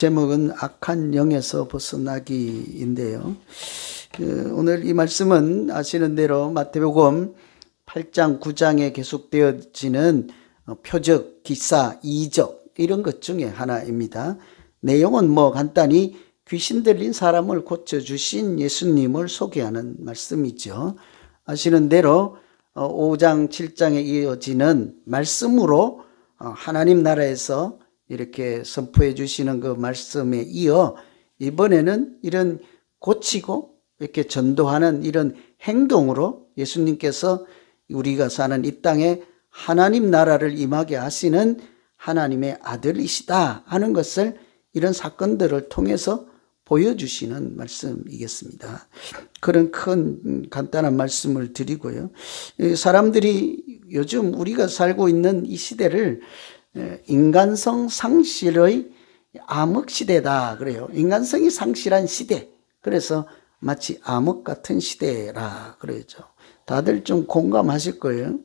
제목은 악한 영에서 벗어나기인데요. 오늘 이 말씀은 아시는 대로 마태복음 8장, 9장에 계속되어지는 표적, 기사, 이적 이런 것 중에 하나입니다. 내용은 간단히 귀신 들린 사람을 고쳐주신 예수님을 소개하는 말씀이죠. 아시는 대로 5장, 7장에 이어지는 말씀으로 하나님 나라에서 이렇게 선포해 주시는 그 말씀에 이어 이번에는 이런 고치고 이렇게 전도하는 이런 행동으로 예수님께서 우리가 사는 이 땅에 하나님 나라를 임하게 하시는 하나님의 아들이시다 하는 것을 이런 사건들을 통해서 보여주시는 말씀이겠습니다. 그런 큰 간단한 말씀을 드리고요. 사람들이 요즘 우리가 살고 있는 이 시대를 인간성 상실의 암흑시대다 그래요. 인간성이 상실한 시대. 그래서 마치 암흑 같은 시대라 그러죠. 다들 좀 공감하실 거예요.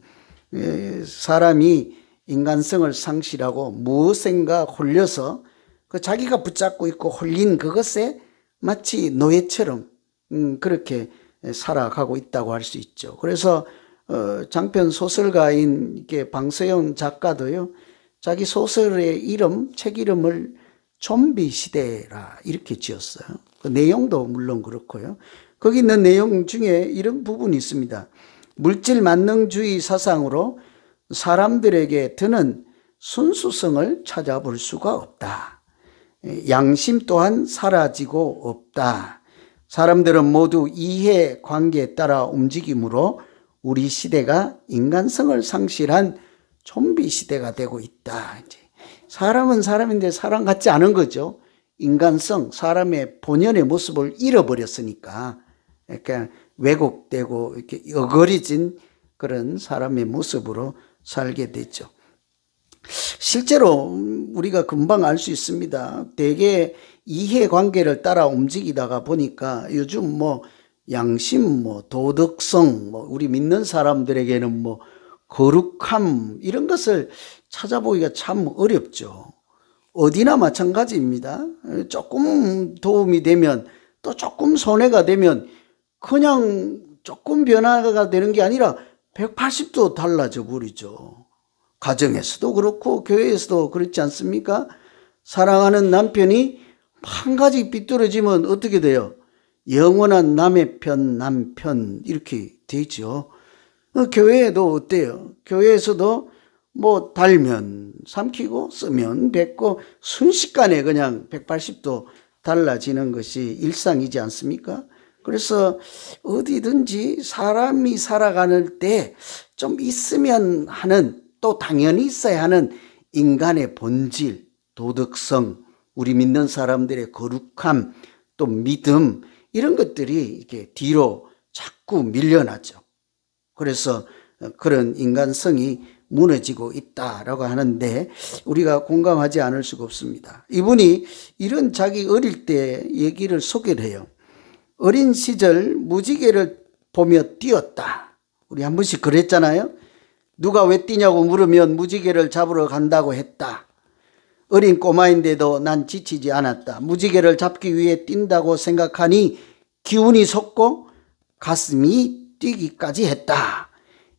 사람이 인간성을 상실하고 무엇인가 홀려서 그 자기가 붙잡고 있고 홀린 그것에 마치 노예처럼 그렇게 살아가고 있다고 할 수 있죠. 그래서 장편 소설가인 방서영 작가도요. 자기 소설의 이름, 책 이름을 좀비 시대라 이렇게 지었어요. 그 내용도 물론 그렇고요. 거기 있는 내용 중에 이런 부분이 있습니다. 물질 만능주의 사상으로 사람들에게 드는 순수성을 찾아볼 수가 없다. 양심 또한 사라지고 없다. 사람들은 모두 이해관계에 따라 움직이므로 우리 시대가 인간성을 상실한 좀비 시대가 되고 있다. 이제 사람은 사람인데 사람 같지 않은 거죠. 인간성, 사람의 본연의 모습을 잃어버렸으니까 이렇게 왜곡되고 이렇게 어거리진 그런 사람의 모습으로 살게 됐죠. 실제로 우리가 금방 알 수 있습니다. 대개 이해관계를 따라 움직이다가 보니까 요즘 양심, 도덕성, 우리 믿는 사람들에게는 거룩함 이런 것을 찾아보기가 참 어렵죠. 어디나 마찬가지입니다. 조금 도움이 되면 또 조금 손해가 되면 그냥 조금 변화가 되는 게 아니라 180도 달라져 버리죠. 가정에서도 그렇고 교회에서도 그렇지 않습니까? 사랑하는 남편이 한 가지 삐뚤어지면 어떻게 돼요? 영원한 남의 편, 남편 이렇게 되죠. 교회에도 어때요? 교회에서도 달면 삼키고 쓰면 뱉고 순식간에 그냥 180도 달라지는 것이 일상이지 않습니까? 그래서 어디든지 사람이 살아가는 때 좀 있으면 하는 또 당연히 있어야 하는 인간의 본질, 도덕성, 우리 믿는 사람들의 거룩함, 또 믿음 이런 것들이 이렇게 뒤로 자꾸 밀려나죠. 그래서 그런 인간성이 무너지고 있다라고 하는데 우리가 공감하지 않을 수가 없습니다. 이분이 이런 자기 어릴 때 얘기를 소개를 해요. 어린 시절 무지개를 보며 뛰었다. 우리 한 번씩 그랬잖아요. 누가 왜 뛰냐고 물으면 무지개를 잡으러 간다고 했다. 어린 꼬마인데도 난 지치지 않았다. 무지개를 잡기 위해 뛴다고 생각하니 기운이 솟고 가슴이 뛰기까지 했다.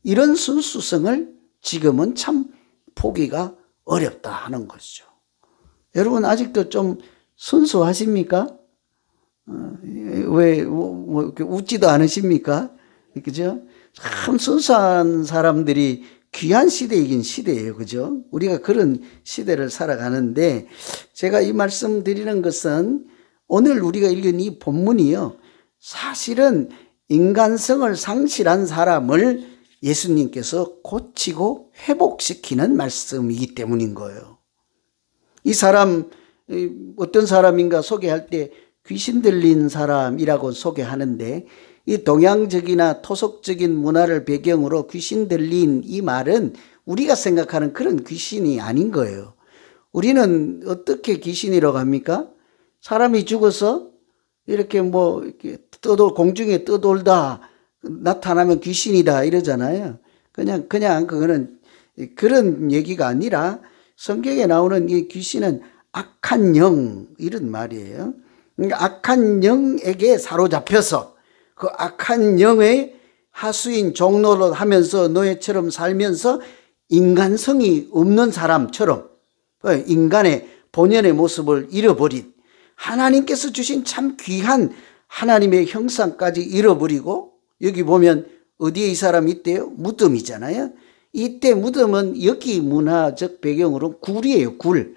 이런 순수성을 지금은 참 보기가 어렵다 하는 것이죠. 여러분 아직도 좀 순수하십니까? 왜 이렇게 웃지도 않으십니까? 그죠? 참 순수한 사람들이 귀한 시대이긴 시대예요. 그죠? 우리가 그런 시대를 살아가는데 제가 이 말씀 드리는 것은 오늘 우리가 읽은 이 본문이요. 사실은 인간성을 상실한 사람을 예수님께서 고치고 회복시키는 말씀이기 때문인 거예요. 이 사람 어떤 사람인가 소개할 때 귀신 들린 사람이라고 소개하는데 이 동양적이나 토속적인 문화를 배경으로 귀신 들린 이 말은 우리가 생각하는 그런 귀신이 아닌 거예요. 우리는 어떻게 귀신이라고 합니까? 사람이 죽어서 이렇게 이렇게 공중에 떠돌다 나타나면 귀신이다 이러잖아요. 그냥 그거는 그런 얘기가 아니라 성경에 나오는 이 귀신은 악한 영 이런 말이에요. 그러니까 악한 영에게 사로잡혀서 그 악한 영의 하수인 종노릇 하면서 노예처럼 살면서 인간성이 없는 사람처럼 인간의 본연의 모습을 잃어버린, 하나님께서 주신 참 귀한 하나님의 형상까지 잃어버리고, 여기 보면 어디에 이 사람이 있대요? 무덤이잖아요. 이때 무덤은 여기 문화적 배경으로 굴이에요. 굴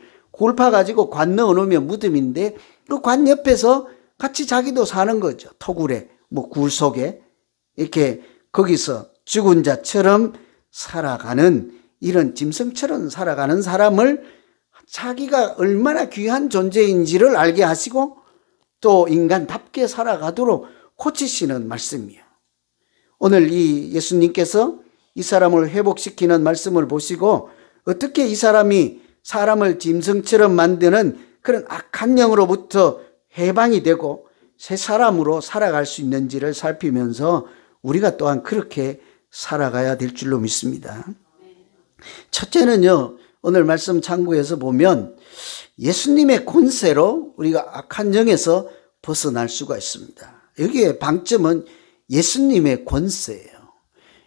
파가지고 관 넣어 놓으면 무덤인데 그 관 옆에서 같이 자기도 사는 거죠. 토굴에, 굴 속에 이렇게 거기서 죽은 자처럼 살아가는, 이런 짐승처럼 살아가는 사람을 자기가 얼마나 귀한 존재인지를 알게 하시고 또 인간답게 살아가도록 고치시는 말씀이에요. 오늘 이 예수님께서 이 사람을 회복시키는 말씀을 보시고 어떻게 이 사람이 사람을 짐승처럼 만드는 그런 악한 영으로부터 해방이 되고 새 사람으로 살아갈 수 있는지를 살피면서 우리가 또한 그렇게 살아가야 될 줄로 믿습니다. 첫째는요, 오늘 말씀 참고해서 보면 예수님의 권세로 우리가 악한 영에서 벗어날 수가 있습니다. 여기에 방점은 예수님의 권세예요.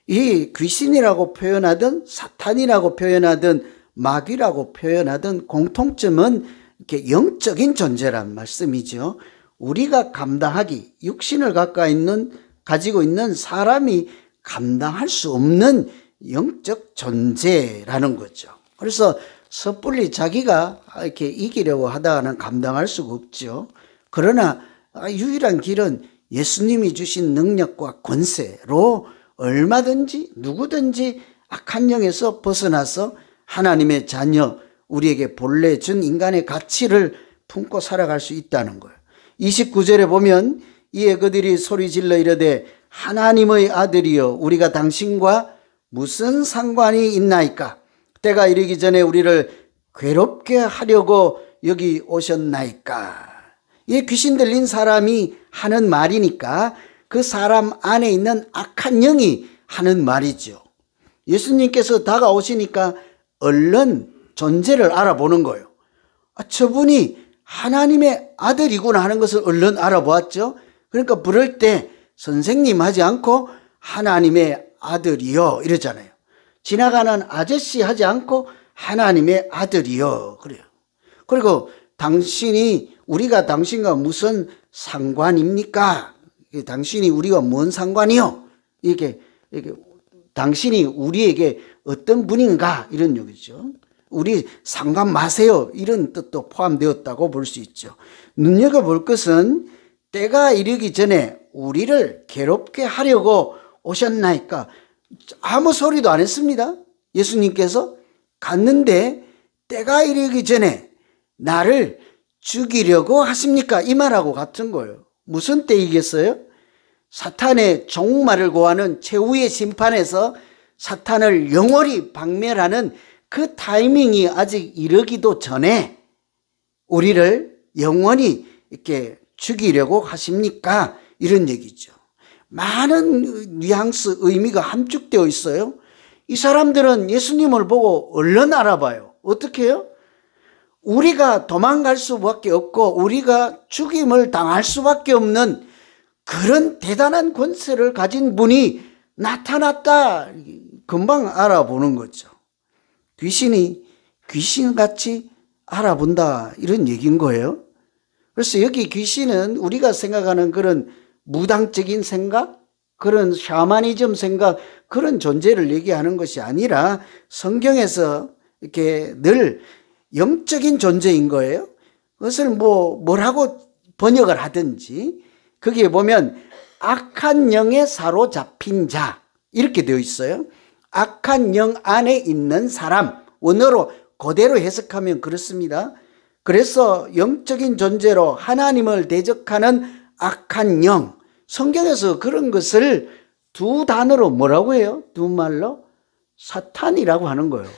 이 귀신이라고 표현하든 사탄이라고 표현하든 마귀라고 표현하든 공통점은 이렇게 영적인 존재란 말씀이죠. 우리가 감당하기, 육신을 가지고 있는 사람이 감당할 수 없는 영적 존재라는 거죠. 그래서 섣불리 자기가 이렇게 이기려고 하다가는 감당할 수가 없죠. 그러나 유일한 길은 예수님이 주신 능력과 권세로 얼마든지 누구든지 악한 영에서 벗어나서 하나님의 자녀, 우리에게 본래 준 인간의 가치를 품고 살아갈 수 있다는 거예요. 29절에 보면 이에 그들이 소리질러 이르되 하나님의 아들이여 우리가 당신과 무슨 상관이 있나이까? 때가 이르기 전에 우리를 괴롭게 하려고 여기 오셨나이까? 이 귀신 들린 사람이 하는 말이니까 그 사람 안에 있는 악한 영이 하는 말이죠. 예수님께서 다가오시니까 얼른 존재를 알아보는 거예요. 저분이 하나님의 아들이구나 하는 것을 얼른 알아보았죠. 그러니까 부를 때 선생님 하지 않고 하나님의 아들이요 이러잖아요. 지나가는 아저씨 하지 않고 하나님의 아들이요 그래요. 그리고 우리가 당신과 무슨 상관입니까? 당신이 우리가 뭔 상관이요? 이렇게 당신이 우리에게 어떤 분인가 이런 얘기죠. 우리 상관 마세요 이런 뜻도 포함되었다고 볼 수 있죠. 눈여겨볼 것은 때가 이르기 전에 우리를 괴롭게 하려고 오셨나이까? 아무 소리도 안 했습니다. 예수님께서 갔는데 때가 이르기 전에 나를 죽이려고 하십니까? 이 말하고 같은 거예요. 무슨 때이겠어요? 사탄의 종말을 고하는 최후의 심판에서 사탄을 영원히 박멸하는 그 타이밍이 아직 이르기도 전에 우리를 영원히 이렇게 죽이려고 하십니까? 이런 얘기죠. 많은 뉘앙스, 의미가 함축되어 있어요. 이 사람들은 예수님을 보고 얼른 알아봐요. 어떻게 해요? 우리가 도망갈 수밖에 없고 우리가 죽임을 당할 수밖에 없는 그런 대단한 권세를 가진 분이 나타났다. 금방 알아보는 거죠. 귀신이 귀신같이 알아본다 이런 얘기인 거예요. 그래서 여기 귀신은 우리가 생각하는 그런 무당적인 생각, 그런 샤머니즘 생각, 그런 존재를 얘기하는 것이 아니라 성경에서 이렇게 늘 영적인 존재인 거예요. 그것을 뭐라고 번역을 하든지 거기에 보면 악한 영에 사로잡힌 자 이렇게 되어 있어요. 악한 영 안에 있는 사람, 원어로 그대로 해석하면 그렇습니다. 그래서 영적인 존재로 하나님을 대적하는 악한 영, 성경에서 그런 것을 두 단어로 뭐라고 해요? 두 말로 사탄이라고 하는 거예요.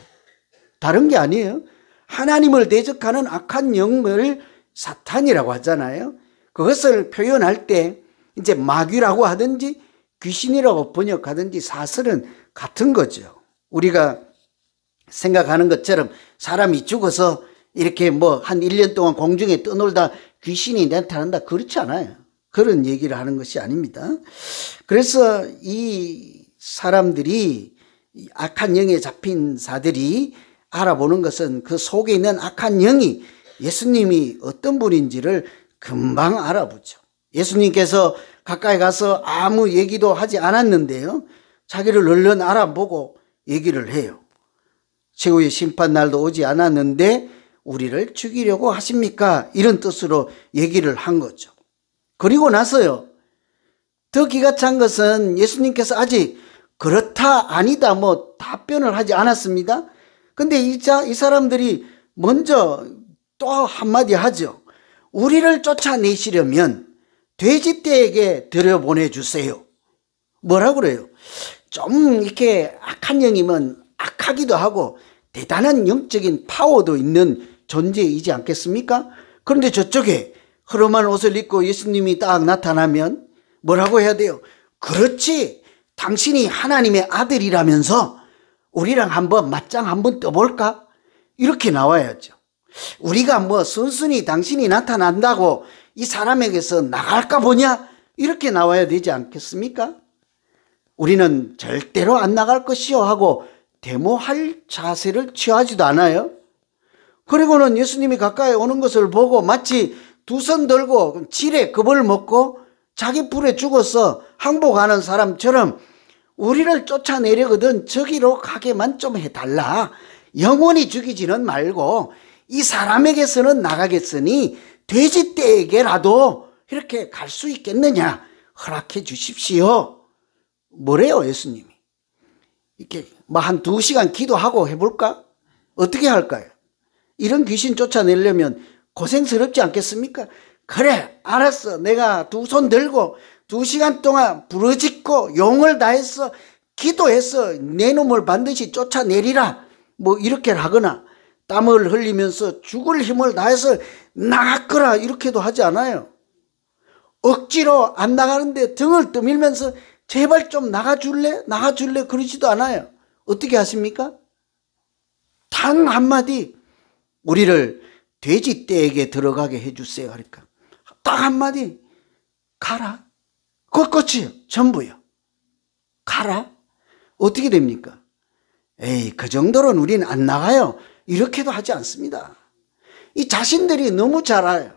다른 게 아니에요. 하나님을 대적하는 악한 영을 사탄이라고 하잖아요. 그것을 표현할 때 이제 마귀라고 하든지 귀신이라고 번역하든지 사실은 같은 거죠. 우리가 생각하는 것처럼 사람이 죽어서 이렇게 뭐 한 1년 동안 공중에 떠놀다 귀신이 나타난다, 그렇지 않아요. 그런 얘기를 하는 것이 아닙니다. 그래서 이 사람들이, 악한 영에 잡힌 자들이 알아보는 것은 그 속에 있는 악한 영이 예수님이 어떤 분인지를 금방 알아보죠. 예수님께서 가까이 가서 아무 얘기도 하지 않았는데요, 자기를 얼른 알아보고 얘기를 해요. 최후의 심판날도 오지 않았는데 우리를 죽이려고 하십니까? 이런 뜻으로 얘기를 한 거죠. 그리고 나서요, 더 기가 찬 것은 예수님께서 아직 그렇다 아니다 뭐 답변을 하지 않았습니다. 근데 이 사람들이 먼저 또 한마디 하죠. 우리를 쫓아내시려면 돼지떼에게 들여보내주세요. 뭐라고 그래요? 좀 이렇게 악한 영이면 악하기도 하고 대단한 영적인 파워도 있는 존재이지 않겠습니까? 그런데 저쪽에 흐름한 옷을 입고 예수님이 딱 나타나면 뭐라고 해야 돼요? 그렇지, 당신이 하나님의 아들이라면서 우리랑 한번 맞짱 한번 떠볼까? 이렇게 나와야죠. 우리가 뭐 순순히 당신이 나타난다고 이 사람에게서 나갈까 보냐? 이렇게 나와야 되지 않겠습니까? 우리는 절대로 안 나갈 것이요 하고 데모할 자세를 취하지도 않아요. 그리고는 예수님이 가까이 오는 것을 보고 마치 두 손 들고 질에 겁을 먹고 자기 불에 죽어서 항복하는 사람처럼 우리를 쫓아내려거든 저기로 가게만 좀 해달라. 영원히 죽이지는 말고 이 사람에게서는 나가겠으니 돼지떼에게라도 이렇게 갈 수 있겠느냐, 허락해 주십시오. 뭐래요 예수님이? 이렇게 뭐 한 2시간 기도하고 해볼까? 어떻게 할까요? 이런 귀신 쫓아내려면 고생스럽지 않겠습니까? 그래, 알았어, 내가 두 손 들고 2시간 동안 부르짖고 용을 다해서 기도해서 내 놈을 반드시 쫓아내리라, 뭐 이렇게 하거나 땀을 흘리면서 죽을 힘을 다해서 나가거라 이렇게도 하지 않아요. 억지로 안 나가는데 등을 떠밀면서 제발 좀 나가줄래? 나가줄래? 그러지도 않아요. 어떻게 하십니까? 단 한마디, 우리를 돼지떼에게 들어가게 해주세요 하니까 딱 한마디, 가라. 그것 끝이요. 전부요. 가라. 어떻게 됩니까? 에이, 그 정도로는 우리는 안 나가요. 이렇게도 하지 않습니다. 이 자신들이 너무 잘 알아요.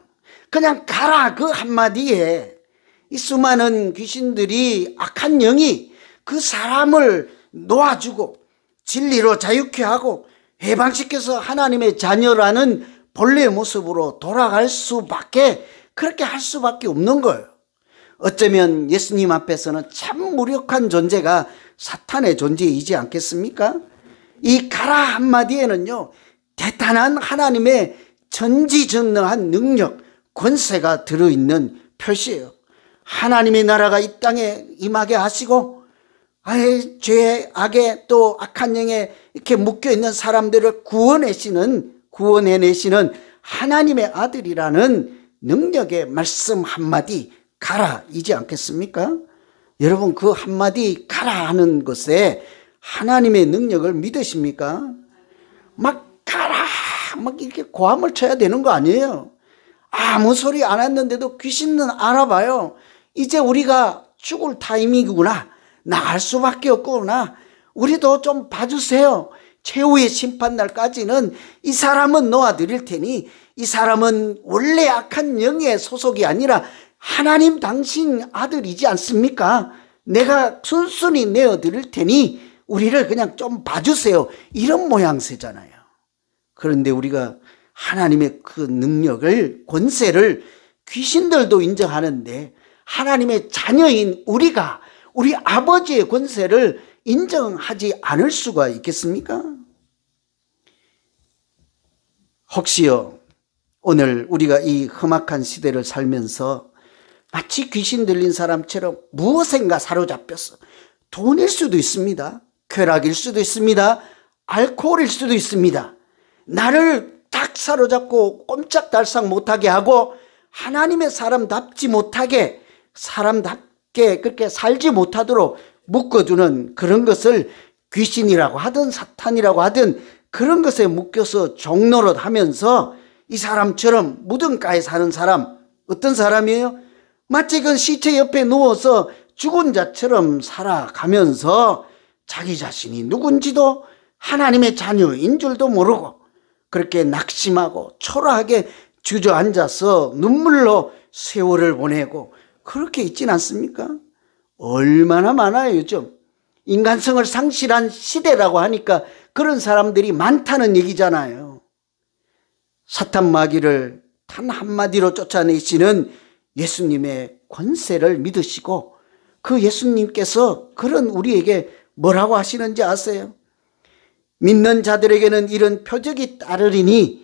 그냥 가라 그 한마디에 이 수많은 귀신들이, 악한 영이 그 사람을 놓아주고 진리로 자유케 하고 해방시켜서 하나님의 자녀라는 본래의 모습으로 돌아갈 수밖에, 그렇게 할 수밖에 없는 거예요. 어쩌면 예수님 앞에서는 참 무력한 존재가 사탄의 존재이지 않겠습니까? 이 가라 한마디에는요, 대단한 하나님의 전지전능한 능력, 권세가 들어있는 표시예요. 하나님의 나라가 이 땅에 임하게 하시고, 아예 죄, 악에 또 악한 영에 이렇게 묶여있는 사람들을 구원해내시는 하나님의 아들이라는 능력의 말씀 한마디, 가라이지 않겠습니까? 여러분, 그 한마디 가라 하는 것에 하나님의 능력을 믿으십니까? 막 가라 막 이렇게 고함을 쳐야 되는 거 아니에요. 아무 소리 안 했는데도 귀신은 알아봐요. 이제 우리가 죽을 타이밍이구나, 나갈 수밖에 없구나, 우리도 좀 봐주세요. 최후의 심판날까지는 이 사람은 놓아드릴 테니, 이 사람은 원래 악한 영의 소속이 아니라 하나님 당신 아들이지 않습니까? 내가 순순히 내어드릴 테니 우리를 그냥 좀 봐주세요. 이런 모양새잖아요. 그런데 우리가 하나님의 그 능력을, 권세를 귀신들도 인정하는데 하나님의 자녀인 우리가 우리 아버지의 권세를 인정하지 않을 수가 있겠습니까? 혹시요, 오늘 우리가 이 험악한 시대를 살면서 마치 귀신 들린 사람처럼 무엇인가 사로잡혔어. 돈일 수도 있습니다. 쾌락일 수도 있습니다. 알코올일 수도 있습니다. 나를 딱 사로잡고 꼼짝달싹 못하게 하고 하나님의 사람답지 못하게, 사람답게 그렇게 살지 못하도록 묶어두는 그런 것을 귀신이라고 하든 사탄이라고 하든 그런 것에 묶여서 종노릇 하면서 이 사람처럼 무덤가에 사는 사람, 어떤 사람이에요? 마치 그 시체 옆에 누워서 죽은 자처럼 살아가면서 자기 자신이 누군지도 하나님의 자녀인 줄도 모르고 그렇게 낙심하고 초라하게 주저앉아서 눈물로 세월을 보내고 그렇게 있진 않습니까? 얼마나 많아요. 요즘 인간성을 상실한 시대라고 하니까 그런 사람들이 많다는 얘기잖아요. 사탄 마귀를 단 한마디로 쫓아내시는 예수님의 권세를 믿으시고 그 예수님께서 그런 우리에게 뭐라고 하시는지 아세요? 믿는 자들에게는 이런 표적이 따르리니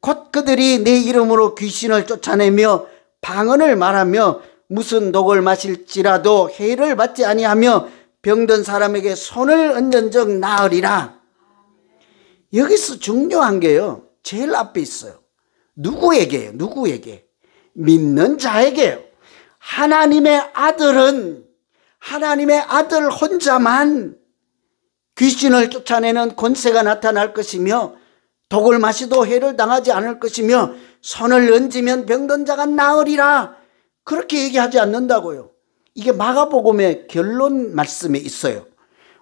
곧 그들이 내 이름으로 귀신을 쫓아내며 방언을 말하며 무슨 독을 마실지라도 해를 받지 아니하며 병든 사람에게 손을 얹은 적 나으리라. 여기서 중요한 게요, 제일 앞에 있어요. 누구에게요? 누구에게? 믿는 자에게요. 하나님의 아들은 하나님의 아들 혼자만 귀신을 쫓아내는 권세가 나타날 것이며 독을 마시도 해를 당하지 않을 것이며 손을 얹으면 병든 자가 나으리라. 그렇게 얘기하지 않는다고요. 이게 마가복음의 결론 말씀에 있어요.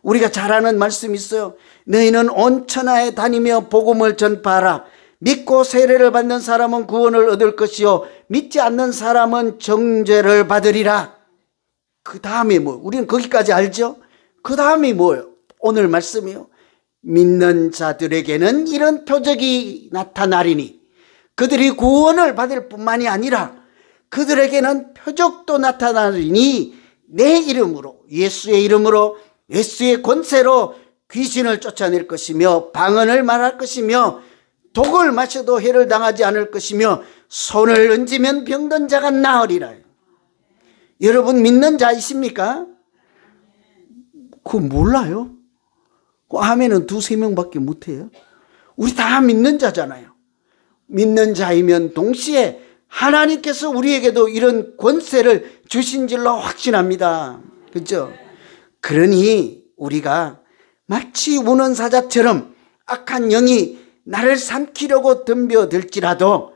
우리가 잘 아는 말씀이 있어요. 너희는 온 천하에 다니며 복음을 전파하라. 믿고 세례를 받는 사람은 구원을 얻을 것이요 믿지 않는 사람은 정죄를 받으리라. 그 다음에 뭐 우리는 거기까지 알죠? 그 다음이 뭐예요? 오늘 말씀이요. 믿는 자들에게는 이런 표적이 나타나리니 그들이 구원을 받을 뿐만이 아니라 그들에게는 표적도 나타나리니 내 이름으로 예수의 이름으로 예수의 권세로 귀신을 쫓아낼 것이며 방언을 말할 것이며 독을 마셔도 해를 당하지 않을 것이며 손을 얹으면 병든 자가 나으리라. 여러분 믿는 자이십니까? 그거 몰라요? 그 아멘은 2-3명밖에 못해요. 우리 다 믿는 자잖아요. 믿는 자이면 동시에 하나님께서 우리에게도 이런 권세를 주신 줄로 확신합니다. 그렇죠? 그러니 우리가 마치 우는 사자처럼 악한 영이 나를 삼키려고 덤벼들지라도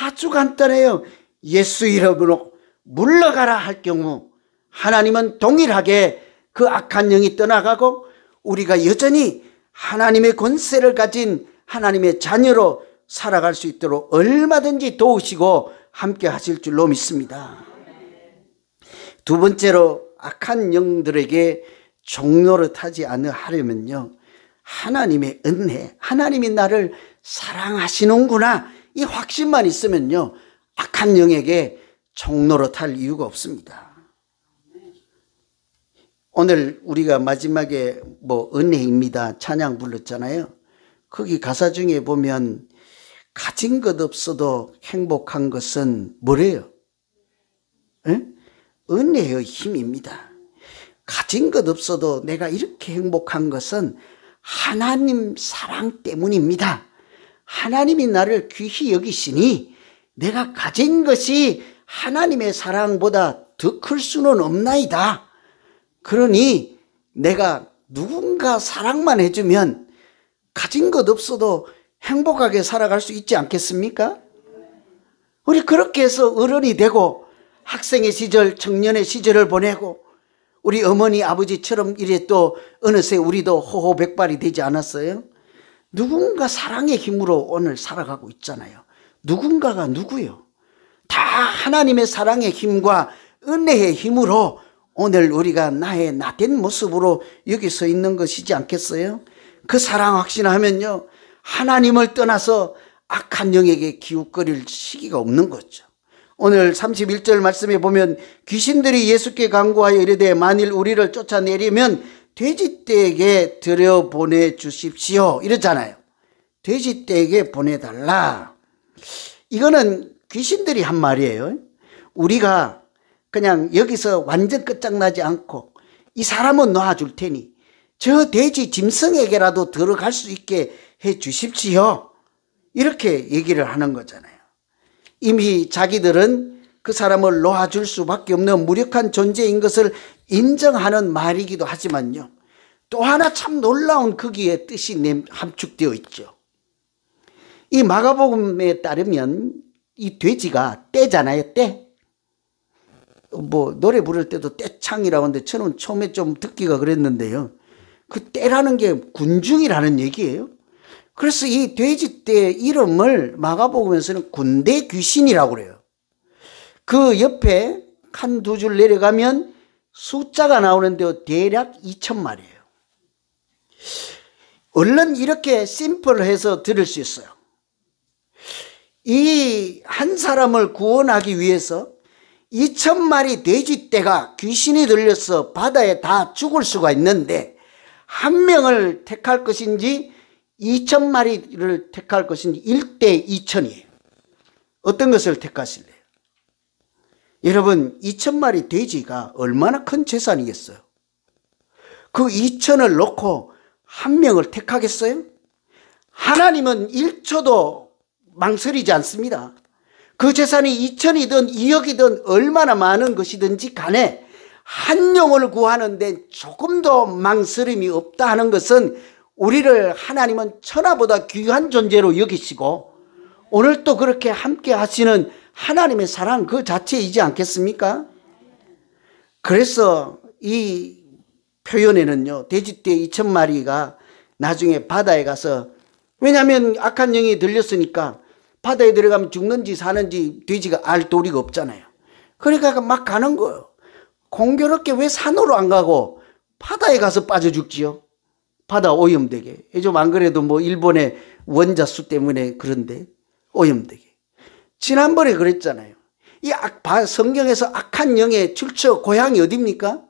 아주 간단해요. 예수 이름으로 물러가라 할 경우 하나님은 동일하게 그 악한 영이 떠나가고 우리가 여전히 하나님의 권세를 가진 하나님의 자녀로 살아갈 수 있도록 얼마든지 도우시고 함께 하실 줄로 믿습니다. 두 번째로 악한 영들에게 종노릇하지 않으려면요, 하나님의 은혜, 하나님이 나를 사랑하시는구나 이 확신만 있으면요 악한 영에게 종노릇할 이유가 없습니다. 오늘 우리가 마지막에 은혜입니다 찬양 불렀잖아요. 거기 가사 중에 보면 가진 것 없어도 행복한 것은 뭐래요? 에? 은혜의 힘입니다. 가진 것 없어도 내가 이렇게 행복한 것은 하나님 사랑 때문입니다. 하나님이 나를 귀히 여기시니 내가 가진 것이 하나님의 사랑보다 더 클 수는 없나이다. 그러니 내가 누군가 사랑만 해주면 가진 것 없어도 행복하게 살아갈 수 있지 않겠습니까? 우리 그렇게 해서 어른이 되고 학생의 시절, 청년의 시절을 보내고 우리 어머니 아버지처럼 이래 또 어느새 우리도 호호백발이 되지 않았어요? 누군가 사랑의 힘으로 오늘 살아가고 있잖아요. 누군가가 누구요? 다 하나님의 사랑의 힘과 은혜의 힘으로 오늘 우리가 나의 나된 모습으로 여기 서 있는 것이지 않겠어요? 그 사랑 확신하면요 하나님을 떠나서 악한 영에게 기웃거릴 시기가 없는 거죠. 오늘 31절 말씀에 보면 귀신들이 예수께 간구하여 이르되 만일 우리를 쫓아내려면 돼지떼에게 들여보내 주십시오 이러잖아요. 돼지떼에게 보내달라. 이거는 귀신들이 한 말이에요. 우리가 그냥 여기서 완전 끝장나지 않고 이 사람은 놔줄 테니 저 돼지 짐승에게라도 들어갈 수 있게 해 주십시오 이렇게 얘기를 하는 거잖아요. 이미 자기들은 그 사람을 놓아줄 수밖에 없는 무력한 존재인 것을 인정하는 말이기도 하지만요, 또 하나 참 놀라운 거기에 뜻이 함축되어 있죠. 이 마가복음에 따르면 이 돼지가 떼잖아요. 떼. 뭐 노래 부를 때도 떼창이라고 하는데 저는 처음에 좀 듣기가 그랬는데요. 그 떼라는 게 군중이라는 얘기예요. 그래서 이 돼지떼 이름을 마가복음에서는 군대 귀신이라고 그래요. 그 옆에 한 두 줄 내려가면 숫자가 나오는데 대략 2,000마리예요. 얼른 이렇게 심플해서 들을 수 있어요. 이 한 사람을 구원하기 위해서 2,000마리 돼지떼가 귀신이 들려서 바다에 다 죽을 수가 있는데 한 명을 택할 것인지 2,000마리를 택할 것인지 1대 2,000이에요. 어떤 것을 택하실래요? 여러분 2,000마리 돼지가 얼마나 큰 재산이겠어요? 그 2,000을 놓고 한 명을 택하겠어요? 하나님은 1초도 망설이지 않습니다. 그 재산이 2,000이든 2억이든 얼마나 많은 것이든지 간에 한 영혼을 구하는데 조금도 망설임이 없다 하는 것은 우리를 하나님은 천하보다 귀한 존재로 여기시고 오늘 또 그렇게 함께 하시는 하나님의 사랑 그 자체이지 않겠습니까? 그래서 이 표현에는요, 돼지떼 2,000마리가 나중에 바다에 가서, 왜냐하면 악한 영이 들렸으니까 바다에 들어가면 죽는지 사는지 돼지가 알 도리가 없잖아요. 그러니까 막 가는 거예요. 공교롭게 왜 산으로 안 가고 바다에 가서 빠져 죽지요? 바다 오염되게. 좀 안 그래도 뭐 일본의 원자수 때문에 그런데 오염되게. 지난번에 그랬잖아요. 이 성경에서 악한 영의 출처 고향이 어디입니까?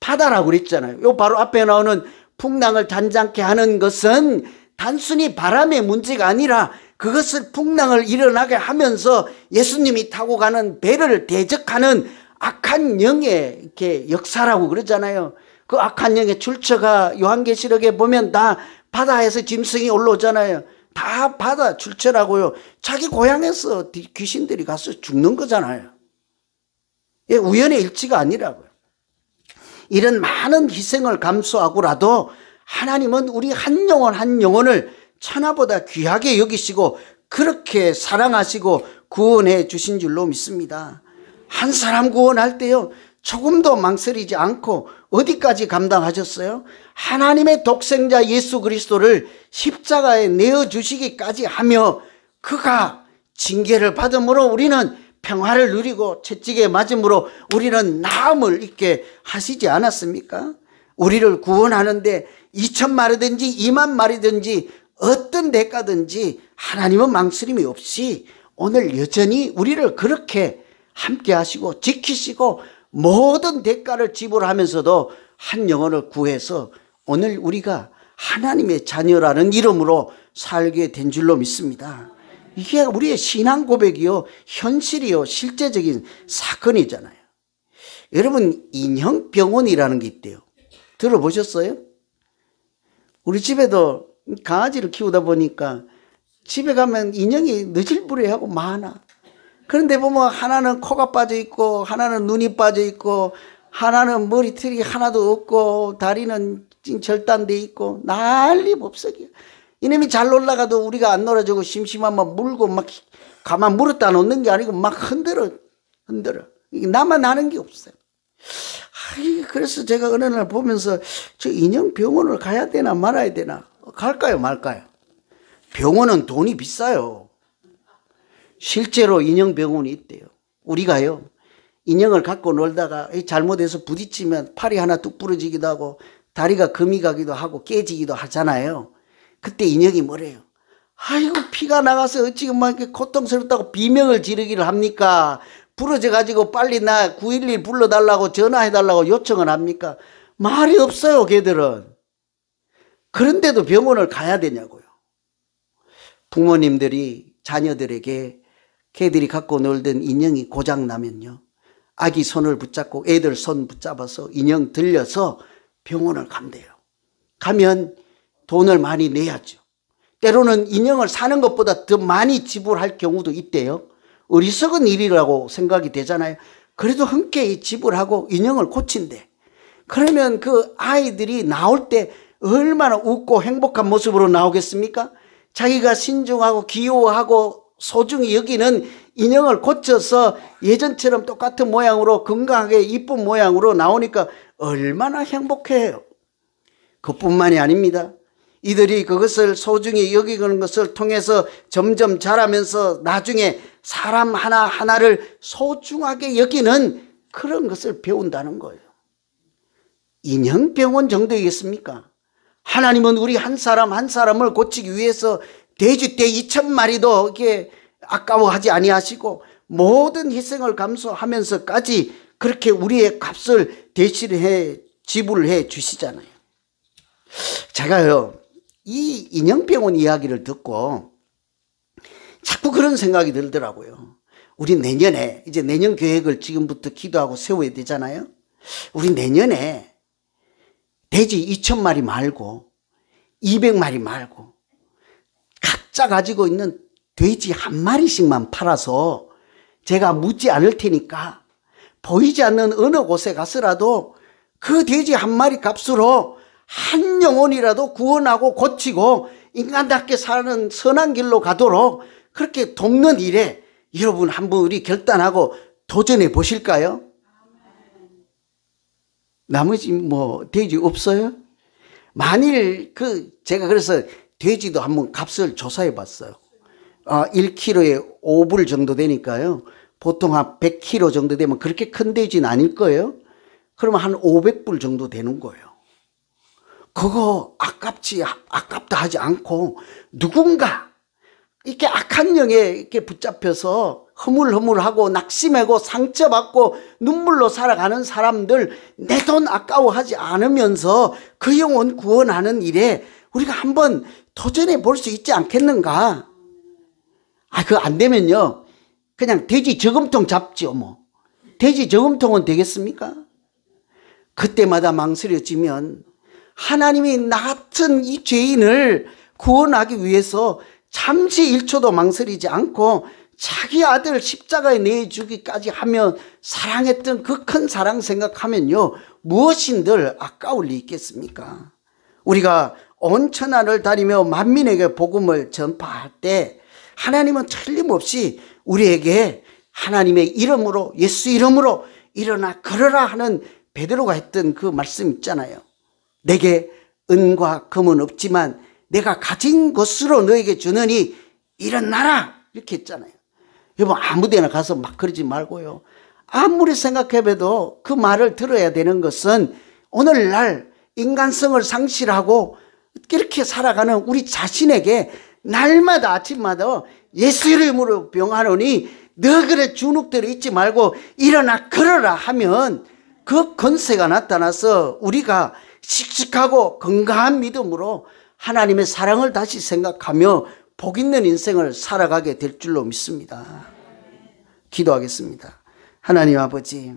바다라고 그랬잖아요. 요 바로 앞에 나오는 풍랑을 잔잔케 하는 것은 단순히 바람의 문제가 아니라 그것을 풍랑을 일어나게 하면서 예수님이 타고 가는 배를 대적하는 악한 영의 이렇게 역사라고 그러잖아요. 그 악한 영의 출처가 요한계시록에 보면 다 바다에서 짐승이 올라오잖아요. 다 바다 출처라고요. 자기 고향에서 귀신들이 가서 죽는 거잖아요. 우연의 일치가 아니라고요. 이런 많은 희생을 감수하고라도 하나님은 우리 한 영혼 한 영혼을 천하보다 귀하게 여기시고 그렇게 사랑하시고 구원해 주신 줄로 믿습니다. 한 사람 구원할 때요, 조금도 망설이지 않고 어디까지 감당하셨어요? 하나님의 독생자 예수 그리스도를 십자가에 내어주시기까지 하며 그가 징계를 받음으로 우리는 평화를 누리고 채찍에 맞음으로 우리는 나음을 입게 하시지 않았습니까? 우리를 구원하는데 2,000마리든지 20,000마리든지 어떤 대가든지 하나님은 망설임이 없이 오늘 여전히 우리를 그렇게 함께 하시고 지키시고 모든 대가를 지불하면서도 한 영혼을 구해서 오늘 우리가 하나님의 자녀라는 이름으로 살게 된 줄로 믿습니다. 이게 우리의 신앙 고백이요, 현실이요, 실제적인 사건이잖아요. 여러분, 인형병원이라는 게 있대요. 들어보셨어요? 우리 집에도 강아지를 키우다 보니까 집에 가면 인형이 너질부리하고 많아. 그런데 보면 하나는 코가 빠져 있고 하나는 눈이 빠져 있고 하나는 머리털이 하나도 없고 다리는 절단돼 있고 난리법석이야. 이놈이 잘 놀다가도 우리가 안 놀아주고 심심하면 물고 막 가만 물었다 놓는 게 아니고 막 흔들어. 나만 아는 게 없어요. 그래서 제가 어느 날 보면서 저 인형 병원을 가야 되나 말아야 되나, 갈까요 말까요? 병원은 돈이 비싸요. 실제로 인형 병원이 있대요. 우리가요, 인형을 갖고 놀다가 잘못해서 부딪히면 팔이 하나 뚝 부러지기도 하고 다리가 금이 가기도 하고 깨지기도 하잖아요. 그때 인형이 뭐래요? 아이고, 피가 나가서 어찌 막 이렇게 고통스럽다고 비명을 지르기를 합니까? 부러져가지고 빨리 나 911 불러달라고 전화해달라고 요청을 합니까? 말이 없어요, 걔들은. 그런데도 병원을 가야 되냐고요. 부모님들이 자녀들에게 걔들이 갖고 놀던 인형이 고장나면요, 아기 손을 붙잡고 애들 손 붙잡아서 인형 들려서 병원을 간대요. 가면 돈을 많이 내야죠. 때로는 인형을 사는 것보다 더 많이 지불할 경우도 있대요. 어리석은 일이라고 생각이 되잖아요. 그래도 흔쾌히 지불하고 인형을 고친대. 그러면 그 아이들이 나올 때 얼마나 웃고 행복한 모습으로 나오겠습니까? 자기가 신중하고 귀여워하고 소중히 여기는 인형을 고쳐서 예전처럼 똑같은 모양으로 건강하게 이쁜 모양으로 나오니까 얼마나 행복해요. 그뿐만이 아닙니다. 이들이 그것을 소중히 여기는 것을 통해서 점점 자라면서 나중에 사람 하나하나를 소중하게 여기는 그런 것을 배운다는 거예요. 인형병원 정도이겠습니까? 하나님은 우리 한 사람 한 사람을 고치기 위해서 돼지떼 2,000마리도 이렇게 아까워하지 아니하시고 모든 희생을 감수하면서까지 그렇게 우리의 값을 지불해 주시잖아요. 제가요, 이 인형병원 이야기를 듣고 자꾸 그런 생각이 들더라고요. 우리 내년에 이제 내년 계획을 지금부터 기도하고 세워야 되잖아요. 우리 내년에 돼지 2,000마리 말고 200마리 말고 각자 가지고 있는 돼지 한 마리씩만 팔아서 제가 묻지 않을 테니까 보이지 않는 어느 곳에 가서라도 그 돼지 한 마리 값으로 한 영혼이라도 구원하고 고치고 인간답게 사는 선한 길로 가도록 그렇게 돕는 일에 여러분 한번 우리 결단하고 도전해 보실까요? 나머지 뭐 돼지 없어요? 만일 제가 그래서 돼지도 한번 값을 조사해 봤어요. 1kg에 5불 정도 되니까요. 보통 한 100kg 정도 되면 그렇게 큰 돼지는 아닐 거예요. 그러면 한 500불 정도 되는 거예요. 그거 아깝다 하지 않고 누군가 이렇게 악한 영에 이렇게 붙잡혀서 허물허물하고 낙심하고 상처받고 눈물로 살아가는 사람들 내 돈 아까워하지 않으면서 그 영혼 구원하는 일에 우리가 한번 도전해 볼 수 있지 않겠는가? 그거 안 되면요, 그냥 돼지 저금통 잡죠, 뭐. 돼지 저금통은 되겠습니까? 그때마다 망설여지면 하나님이 나 같은 이 죄인을 구원하기 위해서 잠시 1초도 망설이지 않고 자기 아들 십자가에 내주기까지 하며 사랑했던 그 큰 사랑 생각하면요, 무엇인들 아까울 리 있겠습니까? 우리가 온 천하를 다니며 만민에게 복음을 전파할 때 하나님은 틀림없이 우리에게 하나님의 이름으로, 예수 이름으로 일어나 걸어라 하는 베드로가 했던 그 말씀 있잖아요. 내게 은과 금은 없지만 내가 가진 것으로 너에게 주느니 일어나라, 이렇게 했잖아요. 여러분, 아무데나 가서 막 그러지 말고요, 아무리 생각해봐도 그 말을 들어야 되는 것은 오늘날 인간성을 상실하고 이렇게 살아가는 우리 자신에게 날마다 아침마다 예수 이름으로 병하노니 너 그래 주눅대로 있지 말고 일어나 걸어라 하면 그 권세가 나타나서 우리가 씩씩하고 건강한 믿음으로 하나님의 사랑을 다시 생각하며 복 있는 인생을 살아가게 될 줄로 믿습니다. 기도하겠습니다. 하나님 아버지,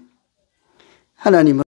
하나님은